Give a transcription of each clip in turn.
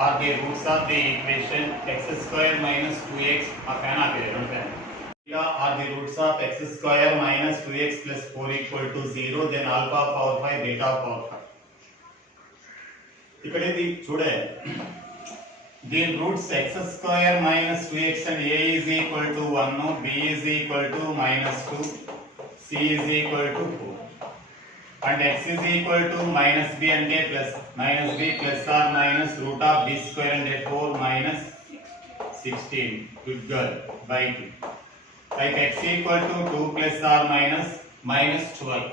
are the roots of the equation x square minus 2x are the roots of x square minus 2x plus 4 equal to 0, then alpha power 5 beta power 5. ఇక్కడ ఇది చూడే దీని roots x square minus 2x and a is equal to 1, b is equal to minus 2, c is equal to 4 and x is equal to minus b and a plus minus b plus or minus root of b square and a 4 minus 16. Good girl. By 2. Like x equal to 2 plus or minus minus 12.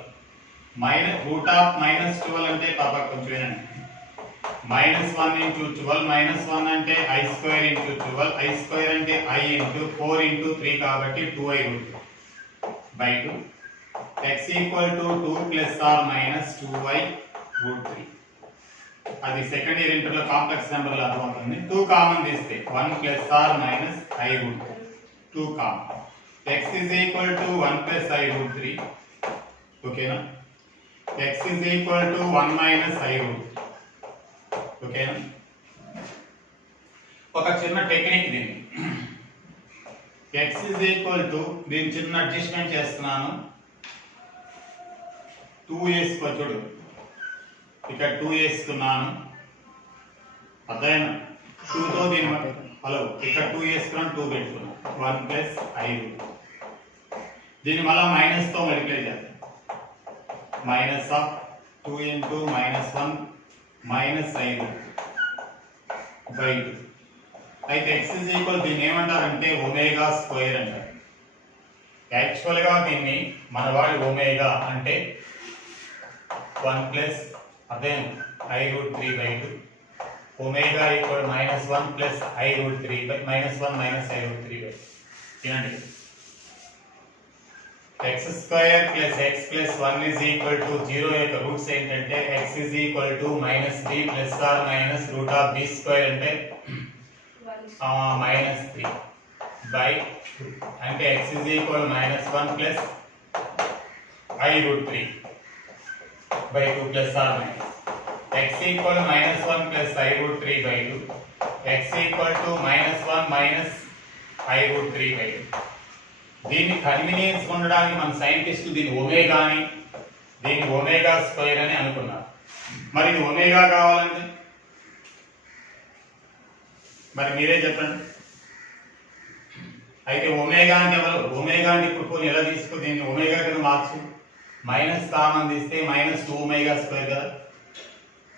Minus root of minus 12 ante papa konchena minus 1 into 12 minus 1 ante I square into 12 I square ante I into 4 into 3 kabatti 2I root by 2. X equal to 2 plus or minus 2y root 3. అది second year ఇంటర్లో complex నెంబర్లు అర్థమవుతుంది. 2 common తీస్తే 1 plus or minus I root 2 common. X is equal to 1 plus I root 3. ఓకేనా? X is equal to 1 minus I root. ఓకేనా? ఒక చిన్న technique దీన్ని. X is equal to దీని చిన్న అడ్జస్ట్మెంట్ చేస్తున్నాను. 2 వేసుకోవచ్చుడు ఇక్కడ 2 వేసుకున్నాను అర్థమైనా 2తో దీని హలో ఇక్కడ 2 వేసుకున్నాను 2 పెట్టుకున్నాను 1 ప్లస్ 5 దీన్ని మళ్ళీ మైనస్తో మల్టిప్లై చేద్దాం minus of 2 into minus 1 minus 5 by 2 అయితే x ఈజ్ ఈక్వల్ దీన్ని ఏమంటారంటే ఒమేగా స్క్వేర్ అంటారు యాక్చువల్గా దీన్ని మన వాడి ఒమేగా అంటే 1 plus again I root 3 by 2 omega equal minus 1 plus I root 3 by minus 1 minus I root 3 by తినండి x square plus x plus 1 is equal to 0 యొక్క రూట్స్ ఏంటంటే x is equal to minus b plus or minus root of b square అంటే minus 3 by 2 అంటే x is equal minus 1 plus I root 3 by 2 plus or minus x equal minus 1 plus I root 3 by 2 x equal to minus 1 minus I root 3 by 2 దీన్ని convenience ఉండడానికి మన సైంటిస్టులు దీని omega అని దీని omega square అని అనుకున్నారు మరి ఇది ఒమేగా కావాలంటే మరి మీరే చెప్పండి అయితే ఒమేగా అంటే ఎవరు ఒమేగా అంటే ఇప్పుడు కొన్ని ఎలా తీసుకో దీన్ని ఒమేగా కింద మార్చు మైనస్ కామన్ తీస్తే మైనస్ 2 ఒమేగా స్క్వేర్ కదా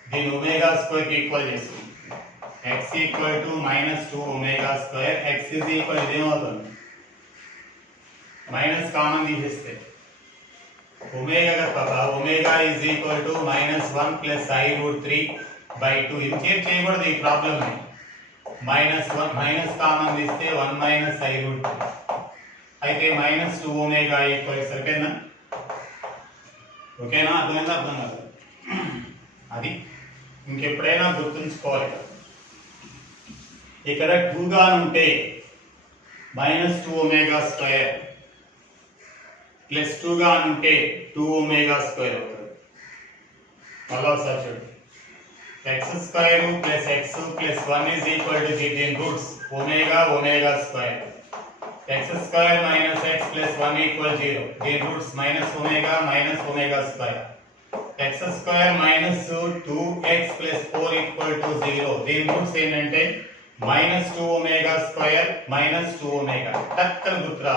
దీని ఒమేగా స్క్వేర్ కి ఈక్వల్ చేస్తుంది x equal to minus 2 omega square x is equal ఇదేమవుతుంది మైనస్ కామన్ తీసేస్తే ఒమేగా కదా omega is equal to minus 1 plus I root 3 by 2 ఇది చేయకూడదు ఈ ప్రాబ్లం మైనస్ 1 మైనస్ కామన్ తీస్తే 1 మైనస్ I రూట్ 3 అయితే మైనస్ 2 ఒమేగా ఈక్వల్ సరిపోయిందా ఓకేనా అర్థమైందా అర్థం కాదు అది ఇంకెప్పుడైనా గుర్తుంచుకోవాలి ఇక్కడ 2 గా ఉంటే మైనస్ 2 ఒమేగా స్క్వేర్ ప్లస్ 2 గా ఉంటే 2 ఒమేగా స్క్వేర్ అవుతుంది మళ్ళీ ఒకసారి చూడు x square plus x plus 1 is equal to దీని roots omega omega square x square minus x plus 1 equal 0 దీని roots minus omega square x square minus 2x plus 4 equal to 0 దీని roots ఏంటంటే minus 2 omega square minus 2 omega టక్కన గుర్తురా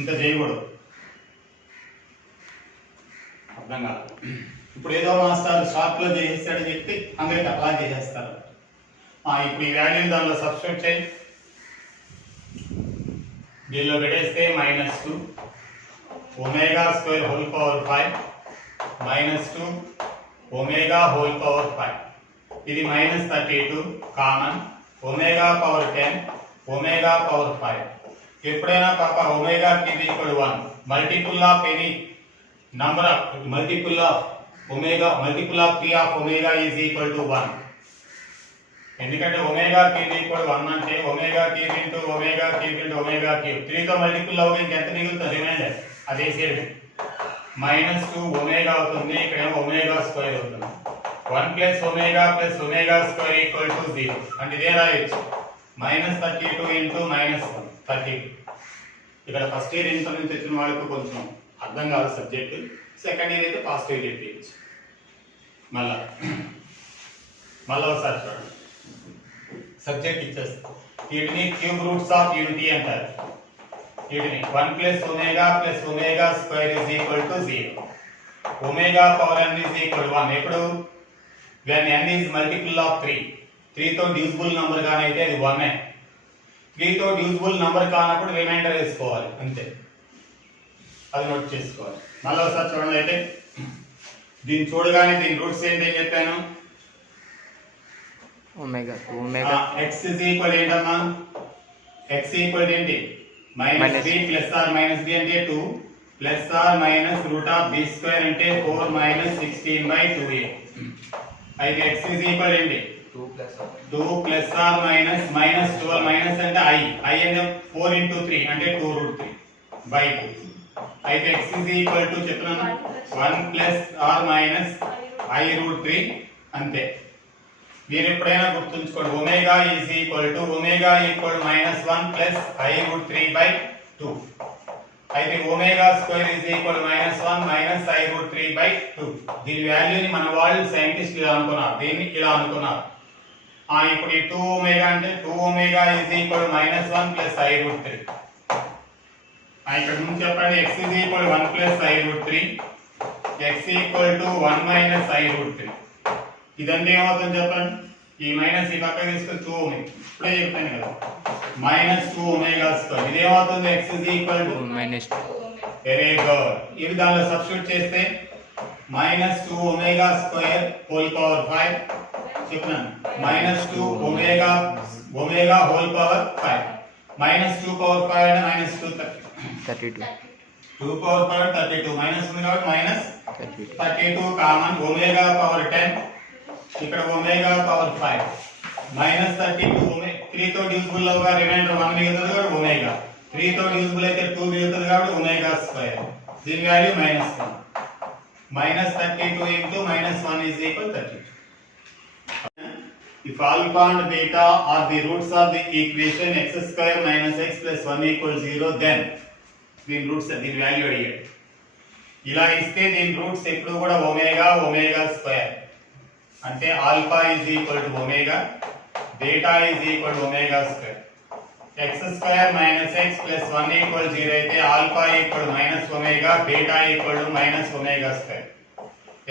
ఇంత చేయకూడదు అర్థం కాదు ఇప్పుడు ఏదో మాస్టర్ షార్ట్ లో చేసేస్తాడని చెప్పి అందరికి అప్లై చేసేస్తారు ఇప్పుడు ఈ వాల్యూ దానిలో సబ్స్టిట్యూట్ చేయి దీనిలో పెట్టేస్తే minus 2 omega square whole power 5 minus 2 omega whole power 5 ఇది minus 32 common omega power 10 omega power 5 ఎప్పుడైనా పాప ఒమేగా కి equal 1 multiple of any number of multiple of omega multiple of p of omega is equal to 1 ఎందుకంటే omega cube equal 1 అంటే omega cube into omega cube into omega cube 3 తో multiple అవుతే ఇంకెంత మిగులుతుంది reminder అదే same -2 omega అవుతుంది ఇక్కడ omega square అవుతుంది 1 plus omega square equal to 0 అంటే ఇదే రాయొచ్చు -32 into -1 32 ఇక్కడ ఫస్ట్ ఇయర్ ఇంటర్ నుంచి వచ్చిన వాళ్ళకి కొంచెం అర్థం కాదు సబ్జెక్ట్ సెకండ్ ఇయర్ అయితే పాజిటివ్ చెప్పచ్చు మళ్ళా ఒకసారి చూడండి సబ్జెక్ట్ ఇచ్చేస్తాం వీటిని క్యూబ్ రూట్స్ ఆఫ్ యూనిటీ అంటారు వీటిని 1 plus omega square is equal to 0 omega power n is equal to 1 ఎప్పుడు when n is multiple of 3 తో డివిజిబుల్ నంబర్ గానైతే అది 1 3 తో డివిజిబుల్ నంబర్ కానప్పుడు రిమైండర్ వేసుకోవాలి అంతే అది నోట్ చేసుకోవాలి మళ్ళీ ఒకసారి చూడండి అయితే దీన్ని చూడగానే దీని రూట్స్ ఏంటి చెప్పాను omega x is equal ఏంటమ్మా x equal ఏంటి minus b plus or minus b అంటే 2 plus or minus root of b square అంటే 4 minus 16 by 2a అయితే x is equal ఏంటి 2 plus or minus 12 minus అంటే i అంటే 4 into 3 అంటే 2 root 3 by 2 అయితే x is equal to చెప్తున్నాను 1 plus or minus i root 3 అంతే మీరు ఎప్పుడైనా గుర్తుంచుకోండి omega is equal to -1 plus i root 3 by 2 అయితే omega square is equal -1 minus i root 3 by 2 దీని వాల్యూని మన వాళ్ళు సైంటిస్ట్ ఇలా అనుకున్నారు దీన్ని ఇలా అనుకున్నారు ఇప్పుడు ఈ 2 ఒమేగా అంటే 2 omega is equal -1 plus i root 3 ఇక్కడ ముందు చెప్పండి x is equal 1 plus i root 3 x equal to 1 minus i root 3 ఇదంటే ఏమవుతుంది చెప్పండి ఈ మైనస్ ఈ పక్కకి తీసుకొని 2 ఒమేగా ఇప్పుడే చెప్పాను కదా -2 ఒమేగా స్క్వేర్ ఇది ఏమవుతుంది x is equal to -2 very good ఇది దానిలో సబ్స్టిట్యూట్ చేస్తే -2 ఒమేగా స్క్వేర్ హోల్ పవర్ 5 చెప్పండి -2 ఒమేగా హోల్ పవర్ 5 -2 పవర్ 5 అంటే -2 2 పవర్ 5 32 మైనస్ ఉంది కాబట్టి -32 కామన్ ఒమేగా పవర్ 10 ఇక్కడ ఒమేగా పవర్ 5 -32 3 తో డివిజిబుల్ అవగా రిమైండర్ 1 మిగులుతుంది కాబట్టి ఒమేగా 3 తో డివిజిబుల్ అయితే 2 మిగులుతుంది కాబట్టి ఒమేగా స్క్వేర్ దీని value -1 -32 into -1 is equal to 32 if alpha and beta are the roots of the equation x square minus x plus 1 equals 0 then దీని రూట్స్ దీని వాల్యూ అడిగాడు ఇలా ఇస్తే దీని రూట్స్ ఎప్పుడు కూడా ఒమేగా స్క్వేర్ అంటే alpha is equal to omega beta is equal to omega square X square minus X plus 1 equal 0 అయితే alpha equal minus omega beta equal to minus omega square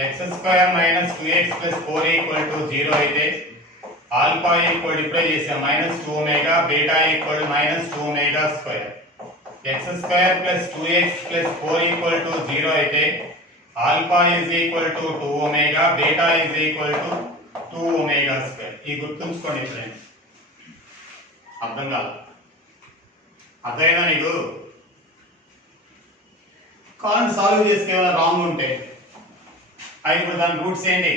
X square minus 2x plus 4 equal to 0 అయితే alpha equal ఇప్పుడే చేసాం -2 omega beta equal minus 2 omega square x square plus 2x plus 4 equal to 0 అయితే alpha is equal to 2 omega beta is equal to 2 omega square ఈ గుర్తుంచుకోండి friends అర్థం కాదు అర్థమైనా నీకు కాన్ సాల్వ్ చేస్తే ఏమైనా రాంగ్ ఉంటే ఇప్పుడు దాని రూట్స్ ఏంటి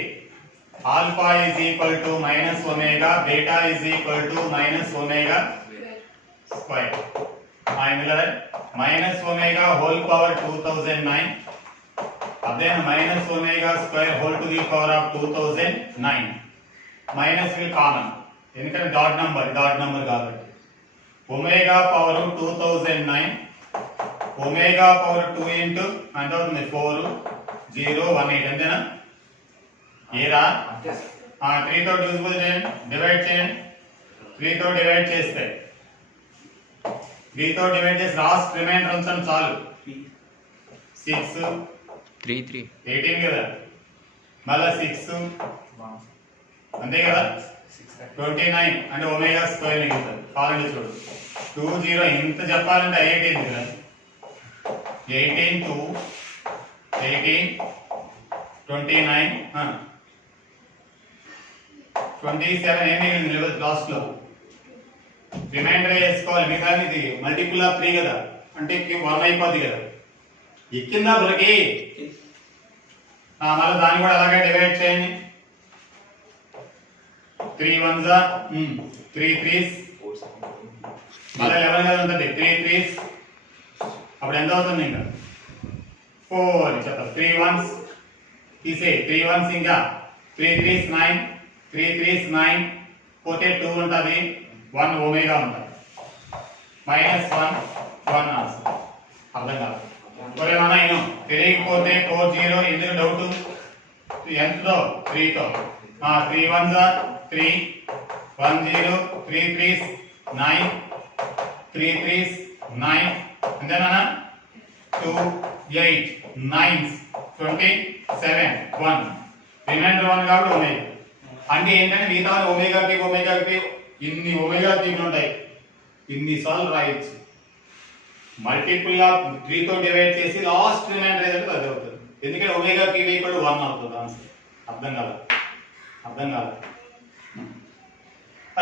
alpha is equal to minus omega beta is equal to minus omega square minus omega whole power 2009 then minus omega square whole to the power of 2009 minus will common ఎందుకంటే dot number కాబట్టి omega power 2009 omega power 2 into అంటే అవుతుంది 4 0 1 8 అంతేనా ఏరా 3 తో divisible చేయండి divide చేయండి 3 తో డివైడ్ చేస్తే 3 తో డివైడ్ చేసి లాస్ట్ రిమైండర్ ఉంచండి చాలు 6 3 18 కదా మళ్ళా 6 అంతే కదా 29 అంటే ఒమేగా స్క్వేర్ మిగులుతుంది కావాలంటే చూడు 20 ఇంత చెప్పాలంటే 18 కదా 18 29 27 ఏం మిగిలింది లాస్ట్ లో రిమైండర్ చేసుకోవాలి మిగతా ఇది మల్టిపుల్ ఆఫ్ 3 కదా అంటే 1 అయిపోద్ది కదా ఎక్కిందా బురకి మళ్ళీ దాన్ని కూడా అలాగే డివైడ్ చేయండి 3 1s 3 3s మళ్ళీ 11 కదా ఉంటుంది 3 3s అప్పుడు ఎంత అవుతుంది ఇంకా 4 చెప్పాలి 3 1s తీసే 3 1s ఇంకా 3 3 9 3 3 9 పోతే 2 ఉంటుంది 1 ఒమేగా ఉంటుంది -1 1 ఆన్సర్ అర్థం కాదు ఒరేమన్నా నేను తెలియకపోతే 40 ఎందుకు డౌట్ ఎంతలో 3 తో 3 1 3 1 0 3 3 9 3 3 9 అంతేనా 2 8 9 27 1 రిమైండర్ 1 కాబట్టి ఒమేగా అంటే ఏంటంటే మిగతా ఒమేగాకి ఇన్ని ఒమేగా తీగులు ఉంటాయి ఇన్ని సార్లు రాయొచ్చు మల్టిపుల్ ఆఫ్ 3 తో డివైడ్ చేసి లాస్ట్ రిమైండర్ ఏదంటే అది అవుతుంది ఎందుకంటే ఒమేగా కి ఈక్వల్ టు 1 అవుతుంది ఆన్సర్ అర్థం కాదు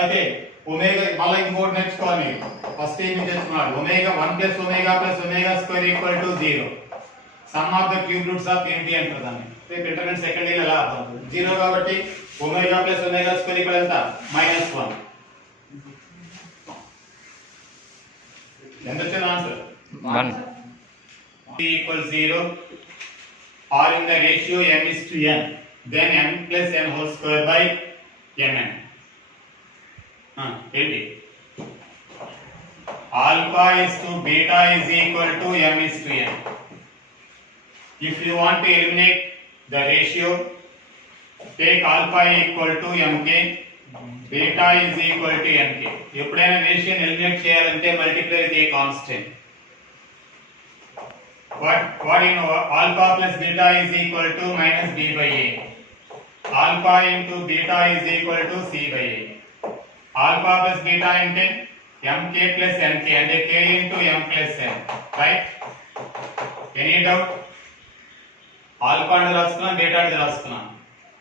అయితే ఒమేగా మళ్ళీ ఇంకోటి నేర్చుకోవాలి ఫస్ట్ ఏం నేర్చుకున్నాడు omega 1 + omega square equal to 0 some of the cube roots of ఏంటి అంటారు దాన్ని రేపు ఇంటర్మీడియట్ సెకండ్ ఇయర్ ఎలా అర్థం 0 కాబట్టి ఒమేగా + ఒమేగా స్క్వేర్ ఈక్వల్ ఎంత -1 ఎంత వచ్చింది answer 1 equals 0 or in the ratio m is to n then m plus n whole square by mn ఏంటి alpha is to beta is equal to m is to n if you want to eliminate the ratio take alpha equal to mk beta is equal to mk ఎప్పుడైనా ratio eliminate చేయాలంటే multiply with a constant what you know alpha plus beta is equal to minus b by a alpha into beta is equal to c by a alpha plus beta అంటే mk plus nk అంటే k into m plus n right any doubt alpha అంటే రాస్తున్నాం beta అంటే రాస్తున్నాం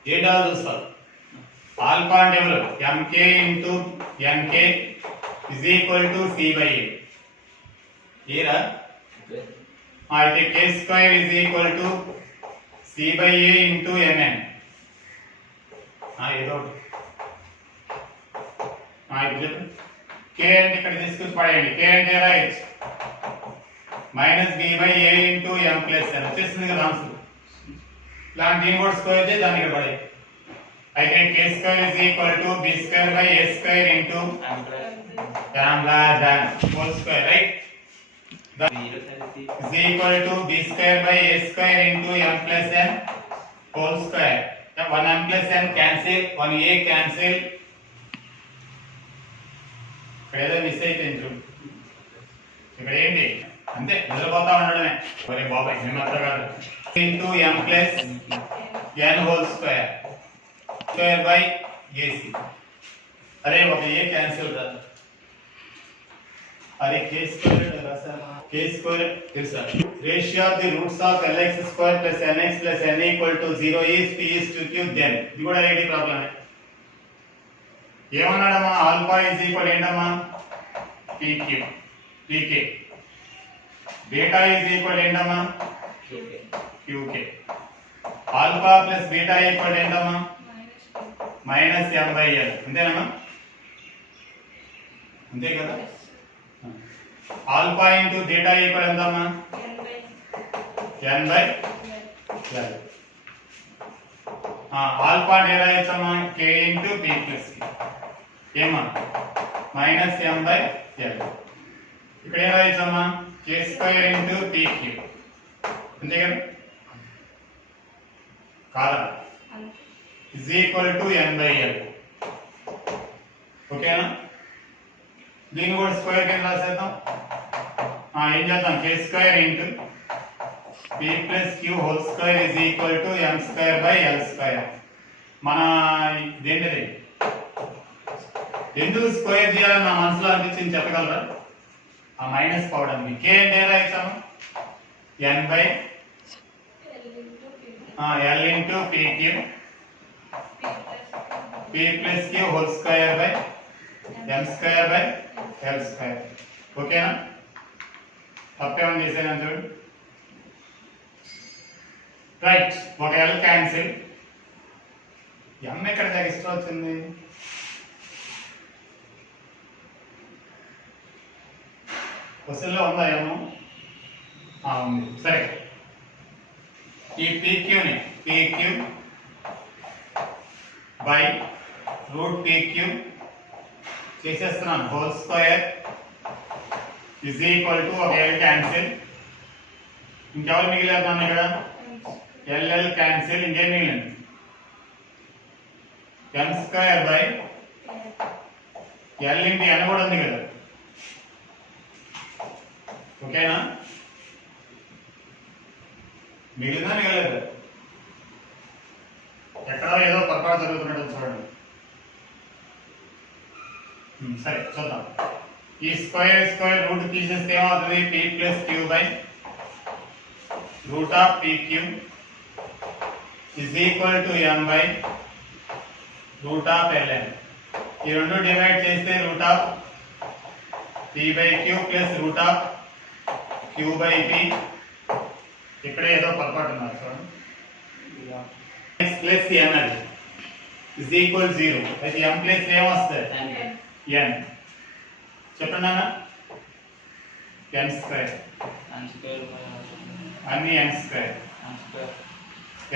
ఏంటో చూస్తారు alpha అంటే ఎవరు mk into nk is equal to c by a ఏరా అయితే k square is equal to c by a into mn ఏదో ఇప్పుడు k అంటే ఇక్కడ తీసుకొచ్చి పడేయండి k అంటే right -b by a into m plus n వచ్చేసింది కదా ఆన్సర్ ఇలాంటి దీన్ని కూడా స్క్వేర్ చేసి దాన్ని ఇక్కడ పడేయండి అయితే k square is equal to b square by a square into m plus n whole square right is equal to b square by a square into m plus n whole square. Now 1 m plus n cancel, 1 a cancel. ఇక్కడ miss అయిపోయింది చూడు ఇక్కడ ఏంటి అంతే నిద్రపోతా ఉండడమే ఒరే బాబాయ్ హిమ్మత్త కాదు into m plus n whole square square by ac అరే ఒక a cancel కదా अरे k square k square తెలుసా ratio of the roots of lx square plus nx plus n equal to 0 is p is to q then ఇది కూడా ready ప్రాబ్లమే ఏమన్నాడమ్మా alpha is equal ఏంటమ్మా pq pk beta is equal ఏంటమ్మా qk alpha plus beta equal ఏంటమ్మా -m/l అంతేనమ్మా అంతే కదా alpha into beta equal ఎంతమ్మా n/l ఆల్ఫా అంటే ఎలా ఇచ్చామా k into p plus q ఏమా -m/l ఇక్కడ ఎలా ఇచ్చామా k square into pq అంతే కదా కాదా is equal to n/l ఓకేనా దీన్ని కూడా స్క్వేర్ కింద రాసేద్దాం ఏం చేద్దాం k square into p plus q whole square is equal to m square by l square మన ఇదేంటిది ఎందుకు స్క్వేర్ చేయాలని నా మనసులో అనిపించింది చెప్పగలరా ఆ మైనస్ పోవడానికి k అంటే ఎలా ఇచ్చాము n by l into pq p plus q whole square by m square by l square ఓకేనా తప్పేమని చేసాను చూడండి రైట్ ఒక l క్యాన్సిల్ m ఎక్కడ ఎక్స్ట్రా వచ్చింది క్వశ్చన్లో ఉందా ఏమో ఉంది సరే ఈ pq ని pq by root P Q చేసేస్తున్నాను whole square is equal to ఒక ఎల్ క్యాన్సిల్, ఇంకెవరు మిగిలిపోతున్నాను ఇక్కడ ఎల్ఎల్ క్యాన్సిల్, ఇంకేం మిగిలింది N square by L into N కూడా ఉంది కదా, ఓకేనా? మిగిలిందా మిగలేదు? ఎక్కడో ఏదో పొరపాటు జరుగుతున్నట్టు చూడండి. సరే చూద్దాం. ఈ స్క్వేర్ రూట్ తీసేస్తే ఏమవుతుంది? P plus Q by root of P Q is equal to M by root of LN. ఈ రెండు డివైడ్ చేస్తే root of P by Q plus root of Q by P. ఇక్కడ ఏదో పొరపాటు ఉన్నారు చూడండి. ఎక్స్ ప్లస్ ఎన్ అది ఇజ్ ఈక్వల్ 0. అయితే ఎం ప్లస్ ఏమొస్తుంది? ఎన్. చెప్పండి అన్న. ఎన్ స్క్వేర్ అన్ని ఎన్ స్క్వేర్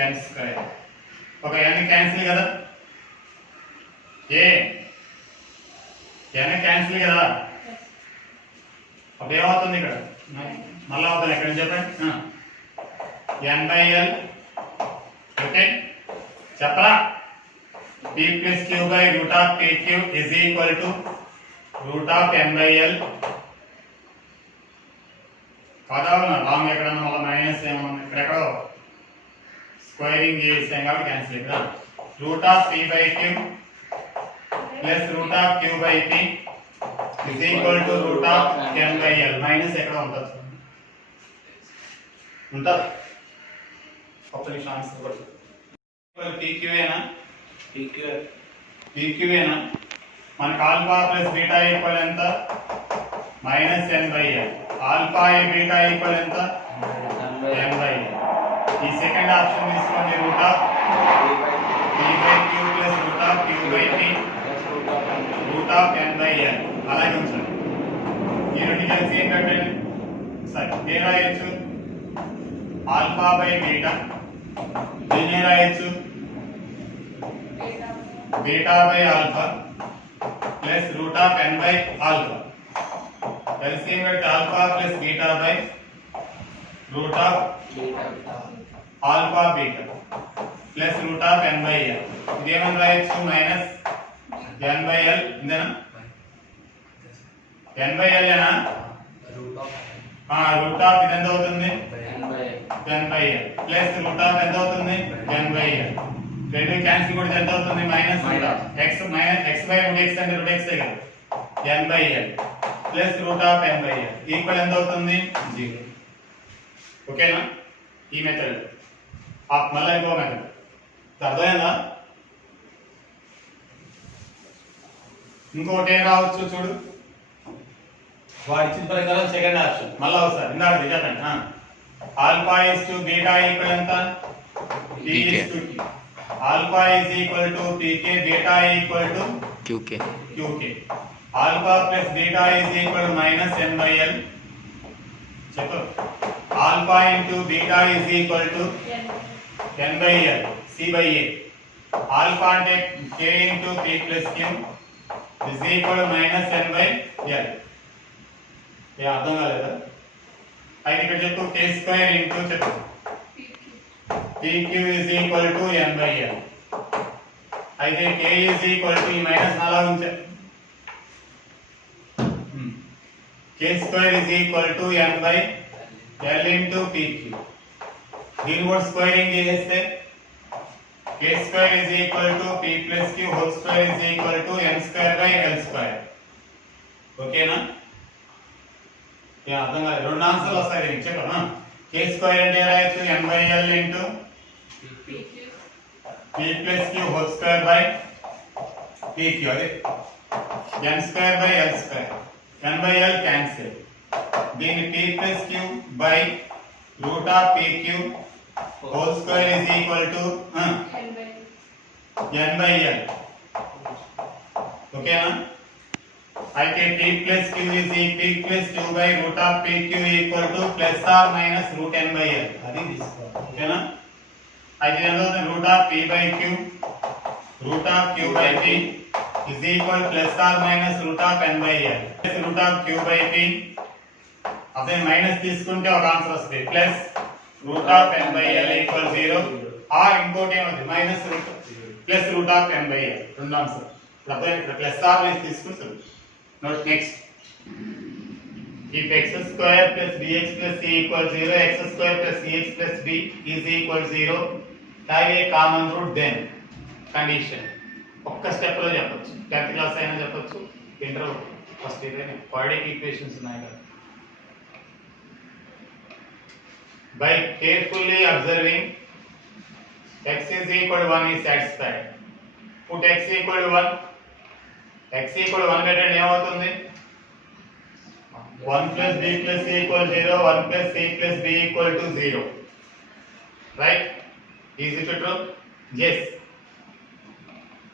ఎన్ స్క్వేర్. ఒక ఎన్ క్యాన్సిల్ కదా, ఏ ఎన్ క్యాన్సిల్ కదా, అప్పుడు ఏమవుతుంది ఇక్కడ మళ్ళీ అవుతుంది. ఎక్కడ చెప్పండి. N by L. ఓకే చెప్పరా? P plus Q by root of P Q is equal to root of N by L. కాదా రాంగ్ ఎక్కడన్నా మళ్ళీ మైనస్ ఏమన్నా ఇక్కడెక్కడో స్క్వేరింగ్ చేసాం కాబట్టి క్యాన్సిల్. ఇక్కడ root of P by Q plus root of Q by P is equal to root of N by L. Minus ఎక్కడ ఉంటుంది ఉంటుంది ఒక్క నిమిషం ఆన్సర్ పడుతుంది. పీక్యూఏనా? పీక్యూఏనా? మనకు ఆల్ఫా ప్లస్ బీటా ఈక్వల్ ఎంత? Minus N by L. Alpha ఏ బీటా ఈక్వల్ ఎంత? N by L. ఈ సెకండ్ ఆప్షన్ తీసుకోండి. Root of P by Q plus root of Q by P root of N by L. అలాగే ఉంచండి. ఈ రెండు కలిసి ఏం పెట్టండి? సరే ఏం రాయొచ్చు? Alpha by beta. దీన్ని ఏం రాయొచ్చు? Beta by alpha plus root of N by alpha. LCM పెడితే alpha plus beta by root of alpha beta plus root of N by L. ఇదేమని రాయొచ్చు? Minus N by L. ఇందేనా? N by L ఏనా? Root of ఇది ఎంత అవుతుంది? N by L plus root of ఎంత అవుతుంది? N by L. రెండు క్యాన్సిల్ కూడా ఎంత అవుతుంది? Minus root of X minus X by root X అంటే రూట్ ఎక్స్ కదా, N by L plus root of N by L equal ఎంత అవుతుంది? 0. ఓకేనా? ఈ మెథడ్. మళ్ళీ ఇంకో మెథడ్ అర్థమైందా? ఇంకోటి ఏం రావచ్చు చూడు. వాడు ఇచ్చిన ప్రకారం సెకండ్ ఆప్షన్ మళ్ళీ ఒకసారి ఇందాక చెప్పండి. Alpha is to beta equal ఎంత? P is to Q. Alpha is equal to PK, beta equal to QK. Alpha plus beta is equal minus N by L. చెప్పు. Alpha into beta is equal to N by L C by A. Alpha అంటే K into P plus Q is equal minus N by L. ఏ అర్థం కాలేదా? అయితే ఇక్కడ చెప్పు. K square into చెప్పు PQ is equal to N by L. అయితే K is equal to ఈ మైనస్ అలా ఉంచే K square is equal to N by L into PQ. దీని కూడా స్క్వేరింగ్ చేస్తే K square is equal to P plus Q whole square is equal to N square by L square. ఓకేనా? అర్థం కాదు. రెండు ఆన్సర్లు వస్తాయి దీనికి. చెప్పనా? కే స్క్వేర్ అంటే రాయొచ్చు N by L into P plus Q whole square by PQ. అదే N square by L square. N by L cancel. దీన్ని P plus Q by root of PQ whole square is equal to N by L. ఓకేనా? అయితే p plus q is p plus q by root of pq equal to plus or minus root n by l. అది తీసుకోవాలి. ఓకేనా? అయితే ఎంత అవుతుంది? root of p by q root of q by p is equal plus or minus root of n by l. Root of q by p అదే minus తీసుకుంటే ఒక answer వస్తుంది plus root of n by l equal 0 or ఇంకోటి ఏమవుతుంది minus root plus root of n by l రెండు answer. అదే ఇక్కడ plus or minus తీసుకుంటారు. Note next if x square plus bx plus c equals 0 x square plus cx plus b is equal 0 have a common root then condition ఒక్క step లో చెప్పొచ్చు. 10th class అయినా చెప్పొచ్చు, inter first year అయినా quadratic equations ఉన్నాయి కదా. By carefully observing x is equal to 1 is satisfied. Put x equal to 1. x equal to 1 పెట్టండి ఏమవుతుంది 1 plus b plus c equal 0 1 plus c plus b equal to 0. Right? Is it true? Yes.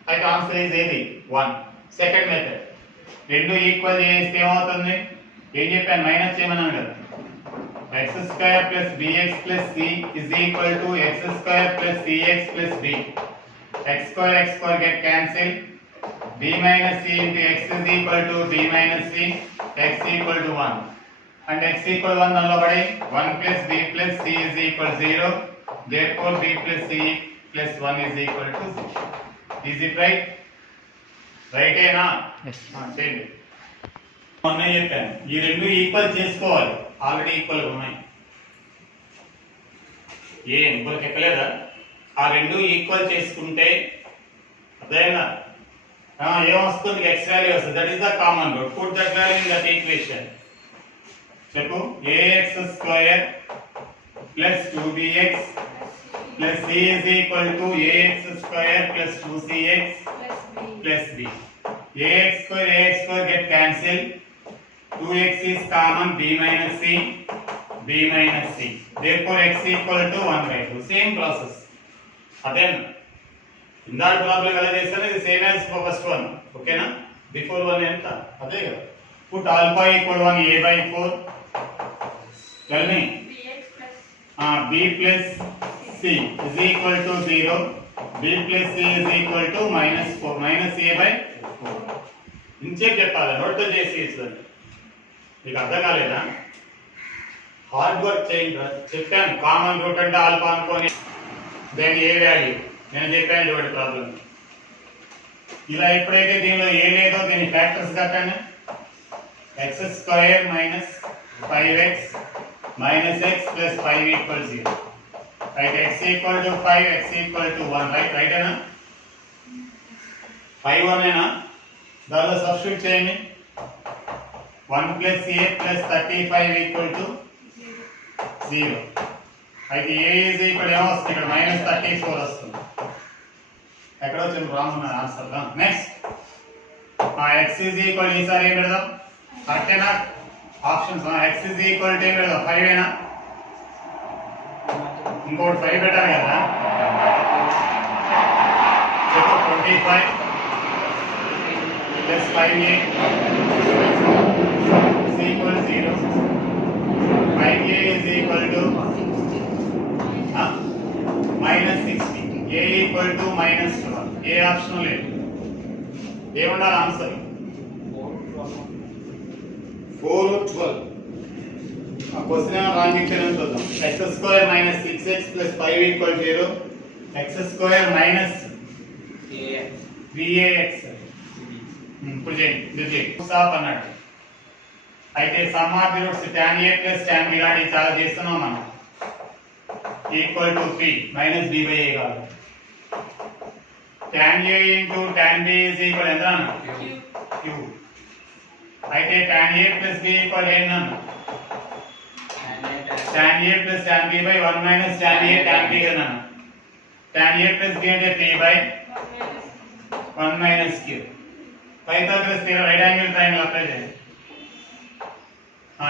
Right answer is ఏది 1. Second method రెండు equal చేస్తే ఏమవుతుంది ఏం చెప్పాను minus చేయమన్నాను కదా x square plus bx plus c is equal to x square plus cx plus b. x square get cancelled. b minus c into x is equal to b minus c. x equal to 1 and x equal to 1 null badi 1 plus b plus c is equal to 0. Therefore b plus c plus 1 is equal to 0. Is it right? Right ఏనా? Yes. చేయండి. మొన్న చెప్పాను ఈ రెండు equal చేసుకోవాలి. Already equal ఉన్నాయి. ఏ ఇంకొకటి ఎక్కలేదా? ఆ రెండు ఈక్వల్ చేసుకుంటే అదేనా ఏమొస్తుంది x వాల్యూ వస్తుంది. That is the common root. Put that value in that equation. చెప్పు ax square plus 2bx plus c is equal to ax square plus 2cx plus b. ax square get cancelled. 2x is common b minus c b minus c. Therefore x equal to 1 by 2. Same process. Then ఇందాక problem ఎలా చేస్తానో ఇది same as first one. ఓకేనా? Before one ఎంత అదే కదా. Put alpha equal 1 a by 4. Tell me b plus c is equal to 0. b plus c is equal to minus 4 minus a by 4. ఇంచేపు చెప్పాలి నోట్తో చేసి ఇస్తుంది. మీకు అర్థం కాలేదా? హార్డ్ వర్క్ చేయండి. చెప్పాను కామన్ రూట్ అంటే ఆల్ఫా అనుకోని దాని ఏ వాల్యూ నేను చెప్పాను చూడండి ప్రాబ్లం. ఇలా ఎప్పుడైతే దీనిలో ఏ లేదో దీని ఫ్యాక్టర్స్ కట్టండి. X square minus 5x minus X plus 5 equal 0. Right X equal to 5 X equal to 1. Right అయినా 5 1 అయినా దానిలో సబ్స్టిట్యూట్ చేయండి. 1 plus a plus 35 equal to 0. అయితే a is equal ఏమొస్తుంది ఇక్కడ మైనస్ 34 వస్తుంది. ఎక్కడ వచ్చింది రాంగ్ ఉన్న answer. Next x is equal ఈసారి ఏం పెడదాం కరెక్టేనా options. x is equal to ఏం పెడదాం 5 ఏనా ఇంకోటి 5 పెట్టాలి కదా. చెప్పు 25 plus 5a is equal to 0. 5a is equal to minus 60. a equal to minus 12. a optional లేదు. ఏముండాలి ఆన్సర్ 4 12. ఆ క్వశ్చన్ ఏమో రాంగ్ ఇచ్చాను చూద్దాం. x square minus 6x plus 5 equal 0. x square minus 3ax. ఇప్పుడు చేయండి స్టాప్ అన్నట్టు. అయితే sum of the roots tan a plus tan b లాంటివి చాలా చేస్తున్నాం మనం. Equal to 3 minus b by a కాదు. tan a into tan b is equal ఎంత అన్న q. అయితే tan a plus b equal ఏంటన్న tan a plus tan b by 1 minus tan a tan b కదా. tan a ప్లస్ b అంటే 3 by 1 minus q. Pythagoras theorem right angle triangle apply చేయండి.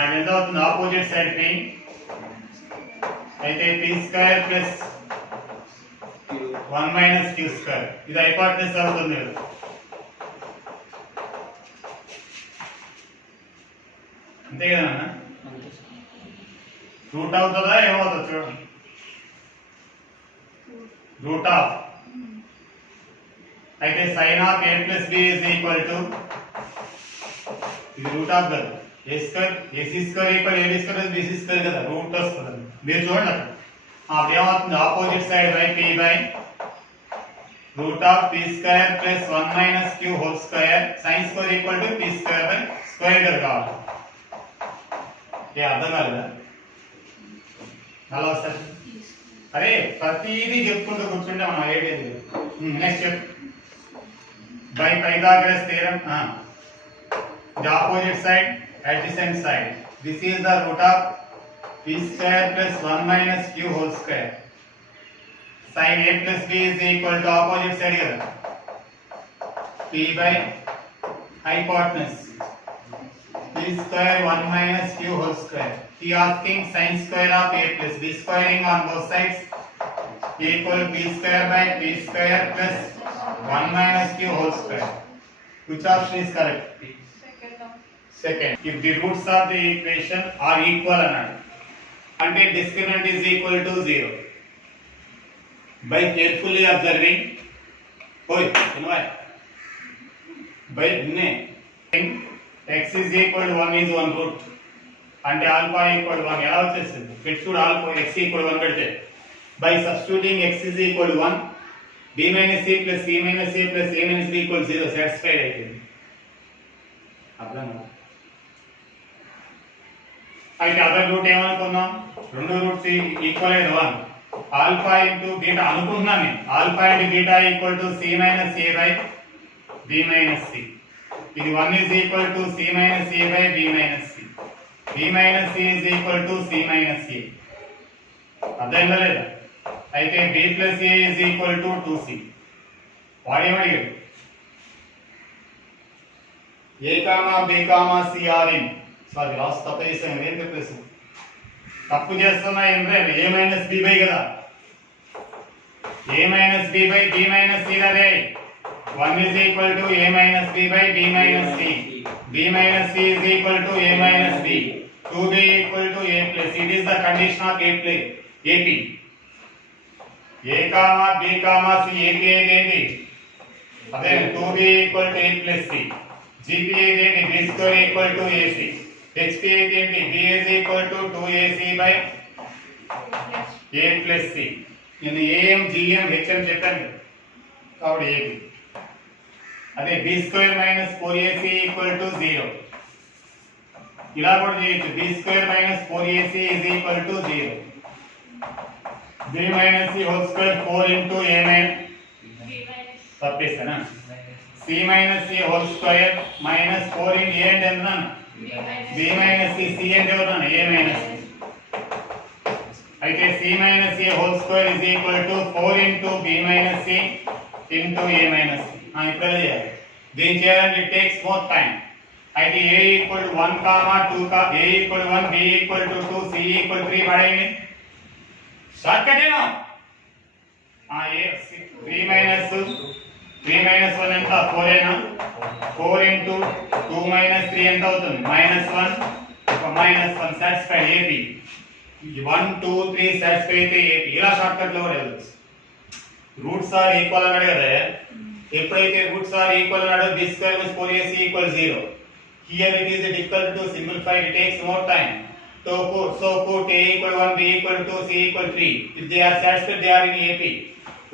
ఇది ఎంత అవుతుంది ఆపోజిట్ సైడ్ p. అయితే p square plus 1 minus q square ఇది hypotenuse అవుతుంది కదా. అంతే కదా అన్న రూట్ అవుతుందా ఏమవుతుంది చూడండి. రూట్ ఆఫ్ అయితే sin of a plus b is equal to ఇది రూట్ ఆఫ్ కదా a square ac square equal ab square bc square కదా రూట్ వస్తుంది మీరు చూడండి అప్పుడు ఏమవుతుంది opposite side by p by root of p square plus 1 minus q whole square sin square equal to p square by square ఇక్కడ కావాలి ఏ అర్థం కాలేదా అలా వస్తుంది అరే ప్రతిదీ చెప్పుకుంటూ కూర్చుంటే మనం అయ్యేది నెక్స్ట్ చెప్పు by Pythagoras theorem the opposite side adjacent side this is the root of p square plus 1 minus q whole square sin a plus b is equal to opposite side here p by hypotenuse p square 1 minus q whole square he asking sin square of a plus b squaring on both sides equal p square by p square plus 1 minus q whole square which option is correct second if the roots of the equation are equal and discriminant is equal to 0 by carefully observing by x is equal to 1 is one root and alpha equal to 1 ఎలా వచ్చేస్తుంది it should alpha x equal to 1 పెడితే by substituting x is equal to 1 b minus c plus c minus a plus a minus b equal to 0 satisfied అయిపోయింది అర్థమా అయితే other route ఏమనుకున్నాం రెండు roots equal అయిన 1 alpha into beta అనుకుంటున్నాను నేను alpha into beta equal to C minus A by B minus C ఇది 1 is equal to C minus A by B minus C B minus C is equal to C minus A అర్థమైందా లేదా అయితే B plus A is equal to 2c వాడేమడిగాడు A comma B comma C are in sorry last తప్పు చేసాను ఏం చెప్పేసి తప్పు చేస్తున్నా ఏంటంటే ఏ మైనస్ బి బై కదా A minus B by B minus C అదే 1 is equal to a minus b by b minus c b minus c is equal to a minus b 2b equal to a plus it is the condition of a play ap a comma b comma c ap ఏంటి అదే 2b equal to a plus c gp ఏంటి b square equal to ac hp ఏంటి b is equal to 2ac by a plus c నేను am gm hm చెప్పాను కాబట్టి ab అదే b square minus 4ac equal to 0 ఇలా కూడా చేయొచ్చు b square minus 4ac is equal to 0 b minus c whole square 4 into a minus తప్పేసానా c minus c whole square minus 4 into a అంటే ఎంత b minus c c అంటే ఎవరన్నా a minus c అయితే c minus a whole square is equal to 4 into b minus c into a minus c ఇక్కడ చేయాలి దీని చేయాలంటే it takes more time అయితే a ఈక్వల్ టు 1 కామా 2 కా a equal to 1 b equal to 2 c equal 3 పడేయండి short cut ఏనా a 3 minus 1 ఎంత 4 ఏనా 4 into 2 minus 3 ఎంత అవుతుంది -1 సాటిస్ఫైడ్ ab 1 2 3 సాటిస్ఫై అయితే ab ఇలా షార్ట్ కట్ లో కూడా వెళ్ళొచ్చు రూట్స్ ఆర్ ఈక్వల్ అన్నాడు కదా ఎప్పుడైతే రూట్స్ ఆర్ ఈక్వల్ అన్నాడో b square plus 4ac equals 0 here it is difficult to simplify it takes more time so put a equal 1 b equal 2 c equal 3 if they are satisfied they are in ap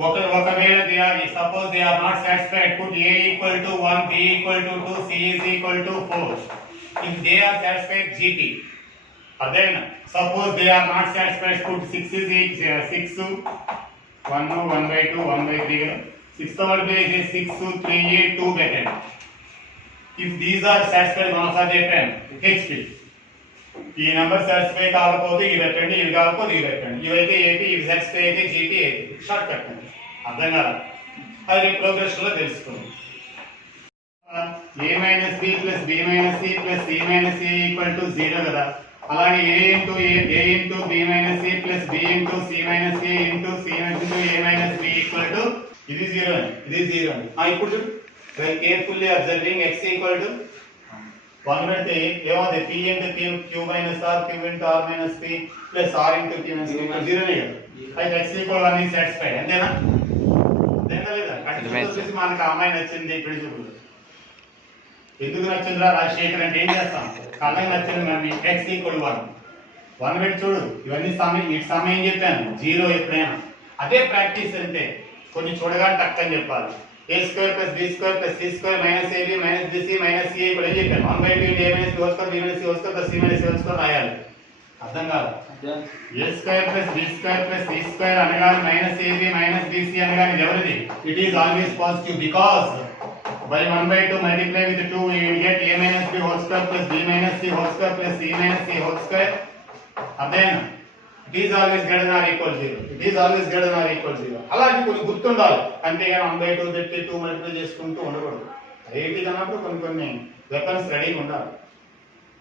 ఒకవేళ they are suppose they are not satisfied put a equal to 1 b equal to 2 c is equal to 4 if they are satisfied gp again suppose they are not satisfied put 6 is 6 1 1/2 1/3 6th one is 6 to 3 8 2 better if these are satisfied one of the pen hp ఈ number satisfy కాకపోతే ఇది పెట్టండి ఇది కాకపోతే ఇది పెట్టండి ఇవైతే AP ఇది సాటిస్ఫై అయితే జీపీ అయితే షార్ట్ కట్ అండి అర్థం కాదు అది ప్రోగ్రెస్ లో తెలుసుకోండి a minus b plus b minus c plus c minus a equal to 0 కదా అలాగే a into b minus c plus b into c minus a into c into a minus b equal to ఇది 0 అండి ఇది 0 అండి ఇప్పుడు very carefully observing x equal to 1 పెడితే ఏమవుతుంది p into q minus r q into r minus p plus r into q minus q 0 నే కదా అయితే x equal 1 is satisfied అంతేనా లేదా? కంటి చూపులు చూసి మనకు ఆ అమ్మాయి నచ్చింది, పెళ్లి చూపులు ఎందుకు నచ్చిందిరా రాజశేఖర్ అంటే ఏం చేస్తాం? కళ్ళకి నచ్చింది మరి x = 1 పెట్టి చూడు. ఇవన్నీ సమయం, ఈ సమయం చెప్పాను 0 ఎప్పుడైనా. అదే ప్రాక్టీస్ అంటే కొన్ని చూడగానే టక్కని చెప్పాలి. a² + b² + c² - ab - bc - ca ఇప్పుడు ఏం చెప్పాను? 1/2 a - b - c² - b - c² + c - c² రాయాలి. అర్థం కాదు. a² + b² + c² అనగానే -ab - bc అనగానే ఎవరిది? It is always positive because by 1/2 multiply with 2 we will get a - b² + b - c² + c - c². అదేనా? it is always greater than or equal 0. it is always greater than or equal 0. అలాంటి కొన్ని గుర్తుండాలి. అంతేగాని 1/2 పెట్టి 2 multiply చేసుకుంటూ ఉండకూడదు. IIT అన్నప్పుడు కొన్ని వెపన్స్ రెడీగా ఉండాలి,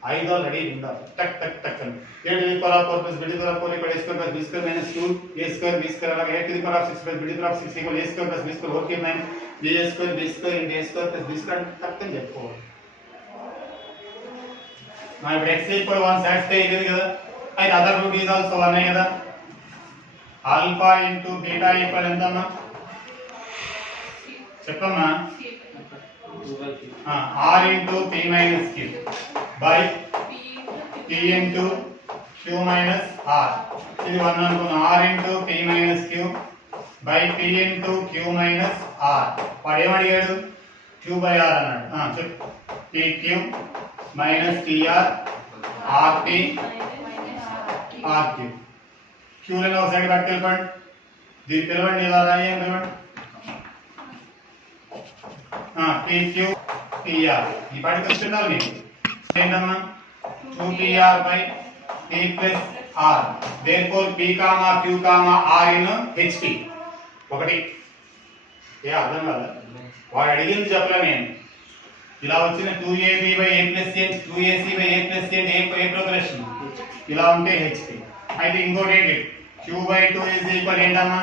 ఆయుధాలు రెడీగా ఉండాలి. టక్ టక్ టక్ అని 8^4 + b^4 = a² + b² - 2 a² b² అలాగే 8^6 + b^6 = a² + b² okay minus a² b² × a² + b² టక్ అని చెప్పుకోవాలి. ఇప్పుడు x = 1 సాటిస్ఫై అయ్యింది కదా, అయితే అదర్ రూట్ ఈజ్ ఆల్సో 1 కదా. ఆల్ఫా ఇంటూ బీటా ఈక్వల్ ఎంత అమ్మా? చెప్పమ్మా. r into p minus q by p into q minus r. ఇది 1 అనుకున్నా. r into p minus q by p into q minus r. వాడు ఏమడిగాడు? q బై r అన్నాడు. చెప్పు. pq minus tr rp rq. q లను ఒక side పట్టుకెళ్ళిపోండి. దీన్ని పిలవండి, ఇలా రాయండి, పిలవండి. pq tr ఈ పాటికి వస్తున్నారు మీకు ఏంటమ్మా? 2tr by p plus r. therefore p, q, r in hp. ఒకటి ఏ అర్థం కాదా? వాడు అడిగింది చెప్పలే నేను. ఇలా వచ్చిన 2ab by a plus a 2ac by a plus a A progression ఇలా ఉంటే hp. అయితే ఇంకోటి ఏంటి? q బై 2 ఈజ్ ఈక్వల్ ఏంటమ్మా?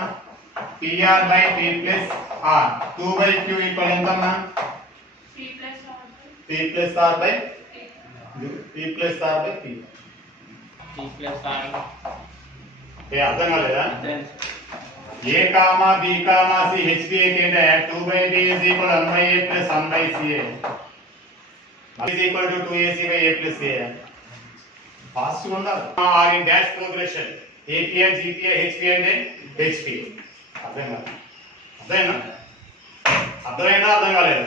tr by p plus r. 2 by q equal ఎంతమ్మా? p plus r by p plus r by p. ఏ అర్థం కాలేదా? a comma b comma c hp అయితే ఏంటంటే 2 by b is equal 1 by a plus 1 by ca is equal to 2ac by a plus a. Positive ఉండాలి. Are in dash progression API GPI HP అంటే HP. అర్థం కాదు? అర్థమైందా? అర్థమైందా? అర్థం కాలేదు?